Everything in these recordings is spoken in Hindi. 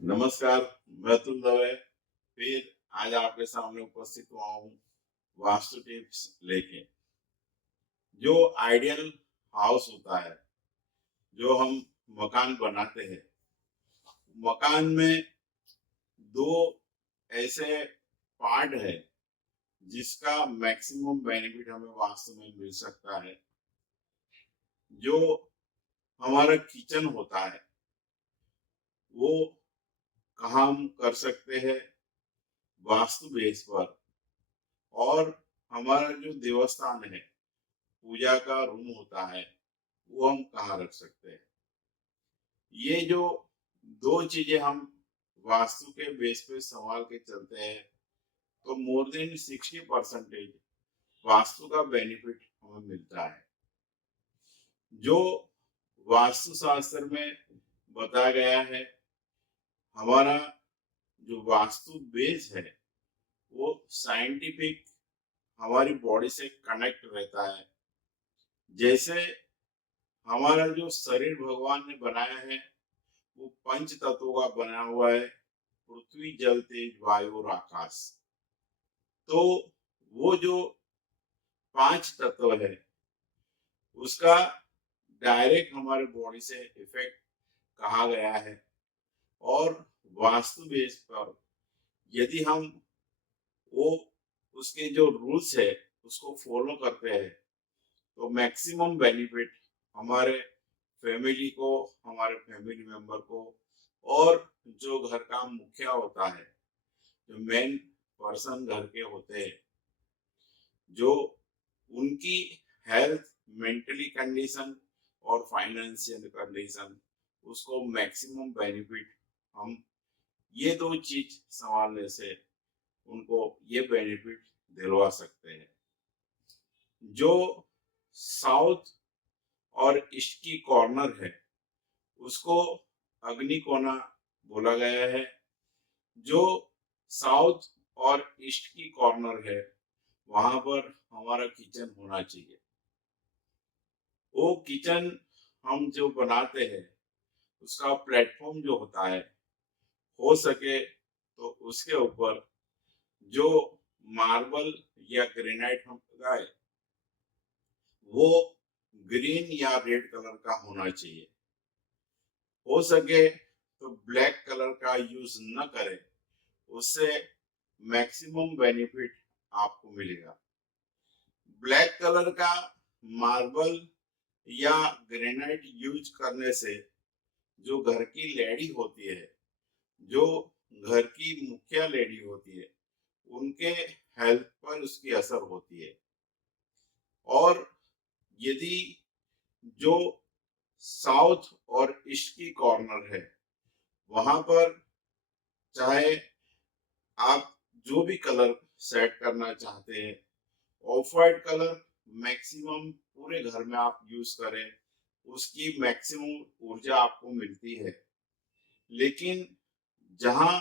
नमस्कार। मैं अतुल दवे फिर आज आपके सामने उपस्थित हुआ हूँ वास्तु टिप्स लेके। जो आइडियल हाउस होता है, जो हम मकान बनाते हैं, मकान में दो ऐसे पार्ट है जिसका मैक्सिमम बेनिफिट हमें वास्तु में मिल सकता है। जो हमारा किचन होता है वो कहाँ हम कर सकते हैं वास्तु बेस पर, और हमारा जो देवस्थान है, पूजा का रूम होता है, वो हम कहाँ रख सकते हैं। ये जो दो चीजें हम वास्तु के बेस पे संभाल के चलते हैं तो मोर देन 60% वास्तु का बेनिफिट हमें मिलता है। जो वास्तु शास्त्र में बताया गया है, हमारा जो वास्तु बेस है वो साइंटिफिक हमारी बॉडी से कनेक्ट रहता है। जैसे हमारा जो शरीर भगवान ने बनाया है वो पंच तत्वों का बना हुआ है, पृथ्वी जल तेज वायु और आकाश। तो वो जो पांच तत्व है उसका डायरेक्ट हमारे बॉडी से इफेक्ट कहा गया है। और वास्तु बेस पर यदि हम वो उसके जो रूल्स है उसको फॉलो करते हैं तो मैक्सिमम बेनिफिट हमारे फैमिली को, हमारे फैमिली मेंबर को, और जो घर का मुखिया होता है, जो मेन पर्सन घर के होते हैं, जो उनकी हेल्थ, मेंटली कंडीशन और फाइनेंशियल कंडीशन, उसको मैक्सिमम बेनिफिट हम ये दो चीज संभालने से उनको ये बेनिफिट दिलवा सकते हैं। जो साउथ और ईस्ट की कॉर्नर है उसको अग्नि कोना बोला गया है। जो साउथ और ईस्ट की कॉर्नर है वहां पर हमारा किचन होना चाहिए। वो किचन हम जो बनाते हैं उसका प्लेटफॉर्म जो होता है, हो सके तो उसके ऊपर जो मार्बल या ग्रेनाइट हम लगाए वो ग्रीन या रेड कलर का होना चाहिए। हो सके तो ब्लैक कलर का यूज न करें, उससे मैक्सिमम बेनिफिट आपको मिलेगा। ब्लैक कलर का मार्बल या ग्रेनाइट यूज करने से जो घर की लेडी होती है, जो घर की मुखिया लेडी होती है, उनके हेल्थ पर उसकी असर होती है। और यदि जो साउथ और ईस्ट की कॉर्नर है वहां पर चाहे आप जो भी कलर सेट करना चाहते हैं, ऑफ वाइट कलर मैक्सिमम पूरे घर में आप यूज करें, उसकी मैक्सिमम ऊर्जा आपको मिलती है। लेकिन जहां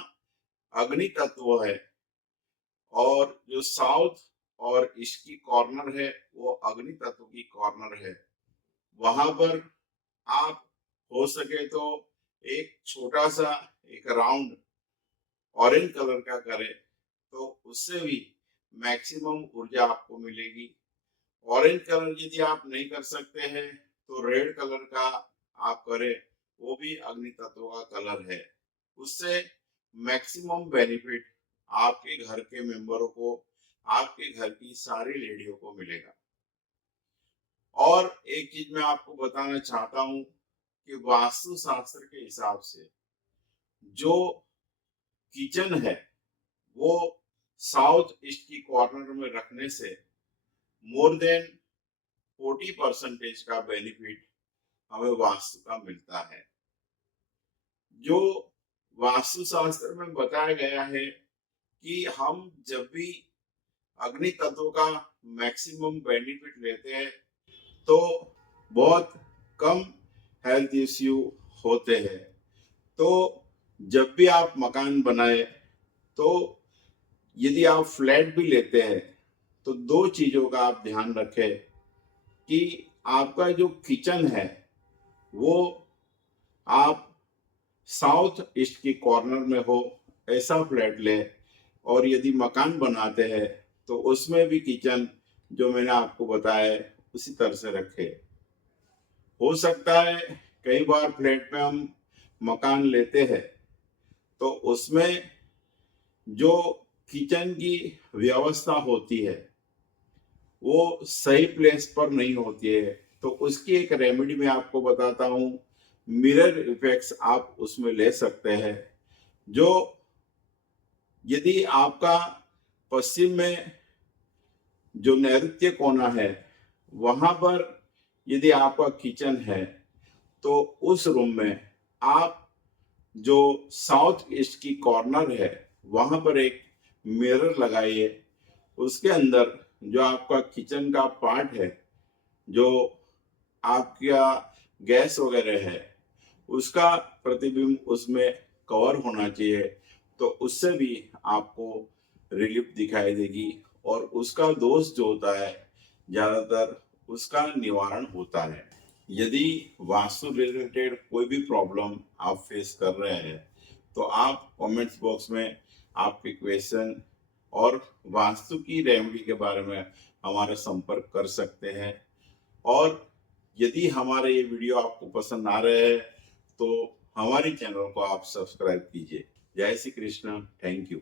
अग्नि तत्व है और जो साउथ और ईस्ट की कॉर्नर है वो अग्नि तत्व की कॉर्नर है, वहां पर आप हो सके तो एक छोटा सा एक राउंड ऑरेंज कलर का करें तो उससे भी मैक्सिमम ऊर्जा आपको मिलेगी। ऑरेंज कलर यदि आप नहीं कर सकते हैं तो रेड कलर का आप करें, वो भी अग्नि तत्व का कलर है। उससे मैक्सिमम बेनिफिट आपके घर के मेंबरों को, आपके घर की सारी लेडियों को मिलेगा। और एक चीज मैं आपको बताना चाहता हूँ कि वास्तु शास्त्र के हिसाब से जो किचन है वो साउथ ईस्ट की कॉर्नर में रखने से मोर देन 40% का बेनिफिट हमें वास्तु का मिलता है। जो वास्तु शास्त्र में बताया गया है कि हम जब भी अग्नि तत्व का मैक्सिमम बेनिफिट लेते हैं तो बहुत कम हेल्थ इश्यू होते हैं। तो जब भी आप मकान बनाए तो यदि आप फ्लैट भी लेते हैं तो दो चीजों का आप ध्यान रखें, कि, आपका जो किचन है वो आप साउथ ईस्ट की कॉर्नर में हो ऐसा फ्लैट ले। और यदि मकान बनाते हैं तो उसमें भी किचन जो मैंने आपको बताया है उसी तरह से रखे। हो सकता है कई बार फ्लैट में हम मकान लेते हैं तो उसमें जो किचन की व्यवस्था होती है वो सही प्लेस पर नहीं होती है, तो उसकी एक रेमेडी मैं आपको बताता हूँ। मिरर इफेक्ट्स आप उसमें ले सकते हैं। जो यदि आपका पश्चिम में जो नैऋत्य कोना है वहां पर यदि आपका किचन है तो उस रूम में आप जो साउथ ईस्ट की कॉर्नर है वहां पर एक मिरर लगाइए। उसके अंदर जो आपका किचन का पार्ट है, जो आपका गैस वगैरह है, उसका प्रतिबिंब उसमें कवर होना चाहिए। तो उससे भी आपको रिलीफ दिखाई देगी और उसका दोष जो होता है ज्यादातर उसका निवारण होता है। यदि वास्तु रिलेटेड कोई भी प्रॉब्लम आप फेस कर रहे हैं तो आप कमेंट्स बॉक्स में आपके क्वेश्चन और वास्तु की रेमेडी के बारे में हमारे संपर्क कर सकते हैं। और यदि हमारे ये वीडियो आपको पसंद आ रहे हैं तो हमारे चैनल को आप सब्सक्राइब कीजिए। जय श्री कृष्ण। Thank you.